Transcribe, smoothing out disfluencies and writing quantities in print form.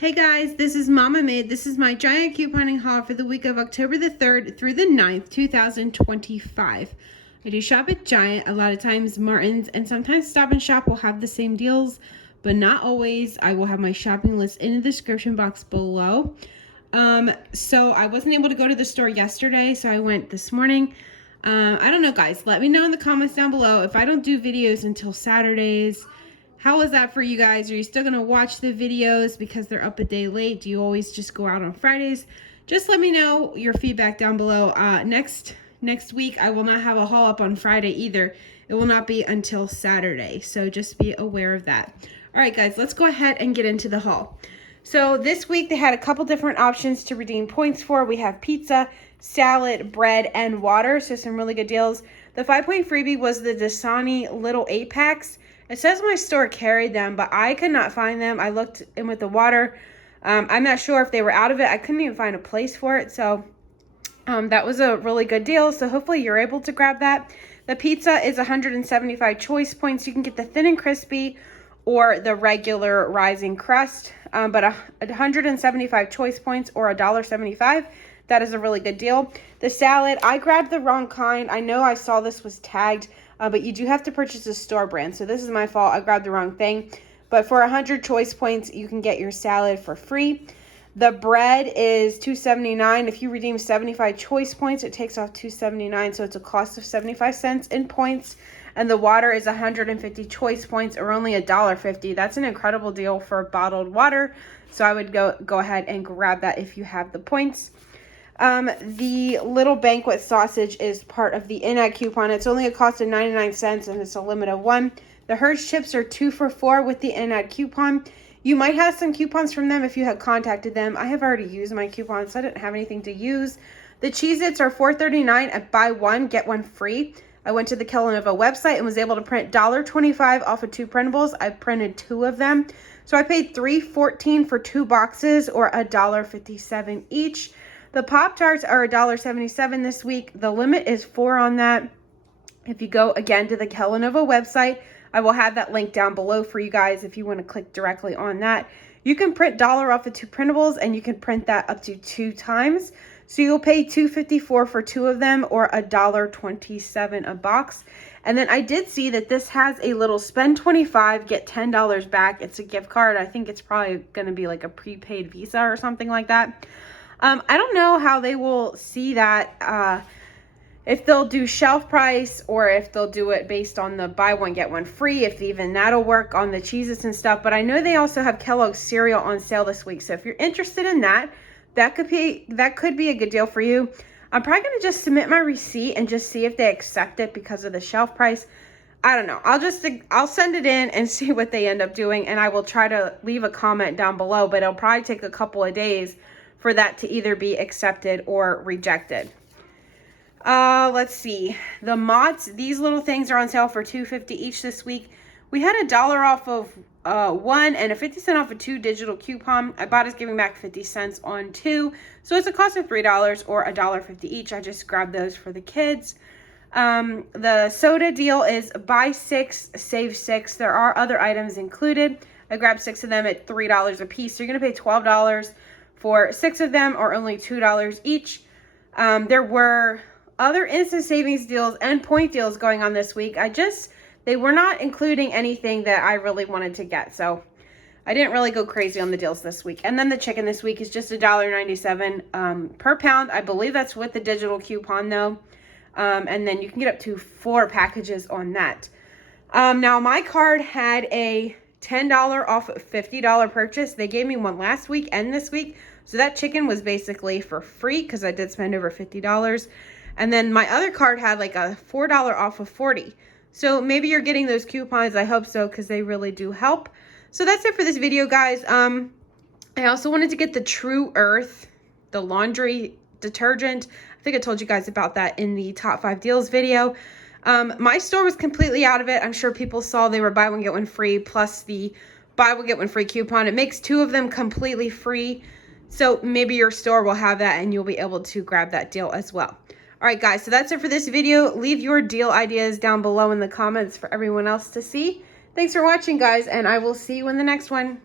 Hey guys, this is Mama Made. This is my giant couponing haul for the week of October the 3rd through the 9th, 2025. I do shop at Giant, a lot of times Martin's, and sometimes Stop and Shop will have the same deals, but not always. I will have my shopping list in the description box below. So I wasn't able to go to the store yesterday, so I went this morning. I don't know, guys. Let me know in the comments down below if I don't do videos until Saturdays. How is that for you guys? Are you still going to watch the videos because they're up a day late? Do you always just go out on Fridays? Just let me know your feedback down below. Next week, I will not have a haul up on Friday either. It will not be until Saturday, so just be aware of that. All right, guys, let's go ahead and get into the haul. So this week, they had a couple different options to redeem points for. We have pizza, salad, bread, and water, so some really good deals. The 5-point freebie was the Dasani little 8-packs. It says my store carried them, but I could not find them. I looked in with the water. I'm not sure if they were out of it. I couldn't even find a place for it. So that was a really good deal. So hopefully you're able to grab that. The pizza is 175 choice points. You can get the thin and crispy or the regular rising crust. But 175 choice points or $1.75. That is a really good deal. The salad, I grabbed the wrong kind. I know I saw this was tagged. But you do have to purchase a store brand. So this is my fault. I grabbed the wrong thing. But for 100 choice points, you can get your salad for free. The bread is $2.79. If you redeem 75 choice points, it takes off $2.79. So it's a cost of 75 cents in points. And the water is 150 choice points or only $1.50. That's an incredible deal for bottled water. So I would go ahead and grab that if you have the points. The little banquet sausage is part of the in-ad coupon. It's only a cost of 99 cents and it's a limit of 1. The Hershey chips are 2 for $4 with the in-ad coupon. You might have some coupons from them if you had contacted them. I have already used my coupons, so I didn't have anything to use. The Cheezits are $4.39 at buy one, get one free. I went to the Kellogg website and was able to print $1.25 off of 2 printables. I printed 2 of them. So I paid $3.14 for 2 boxes or $1.57 each. The Poptarts are $1.77 this week. The limit is 4 on that. If you go again to the Kellogg website, I will have that link down below for you guys if you want to click directly on that. You can print $1 off of 2 printables and you can print that up to 2 times. So you'll pay $2.54 for 2 of them or $1.27 a box. And then I did see that this has a little spend $25, get $10 back. It's a gift card. I think it's probably going to be like a prepaid Visa or something like that. I don't know how they will see that, if they'll do shelf price or if they'll do it based on the buy one, get one free, if even that'll work on the Cheezits and stuff. But I know they also have Kellogg's cereal on sale this week. So if you're interested in that, that could be a good deal for you. I'm probably going to just submit my receipt and just see if they accept it because of the shelf price. I don't know. I'll send it in and see what they end up doing. And I will try to leave a comment down below, but it'll probably take a couple of days for that to either be accepted or rejected. Let's see. The Motts, these little things are on sale for $2.50 each this week. We had $1 off of 1 and a 50 cent off of 2 digital coupon. I bought us giving back 50 cents on 2. So it's a cost of $3 or $1.50 each. I just grabbed those for the kids. The soda deal is buy 6, save 6. There are other items included. I grabbed 6 of them at $3 a piece. So you're going to pay $12 for 6 of them or only $2 each. There were other instant savings deals and point deals going on this week. They were not including anything that I really wanted to get. So I didn't really go crazy on the deals this week. And then the chicken this week is just $1.97 per pound. I believe that's with the digital coupon though. And then you can get up to 4 packages on that. Now my card had a $10 off of $50 purchase. They gave me one last week and this week. So that chicken was basically for free because I did spend over $50. And then my other card had like a $4 off of 40. So maybe you're getting those coupons. I hope so because they really do help. So that's it for this video, guys. I also wanted to get the True Earth, the laundry detergent. I think I told you guys about that in the top 5 deals video. My store was completely out of it. I'm sure people saw they were buy one, get one free plus the buy one, get one free coupon. It makes 2 of them completely free. So maybe your store will have that and you'll be able to grab that deal as well. All right, guys, so that's it for this video. Leave your deal ideas down below in the comments for everyone else to see. Thanks for watching, guys, and I will see you in the next one.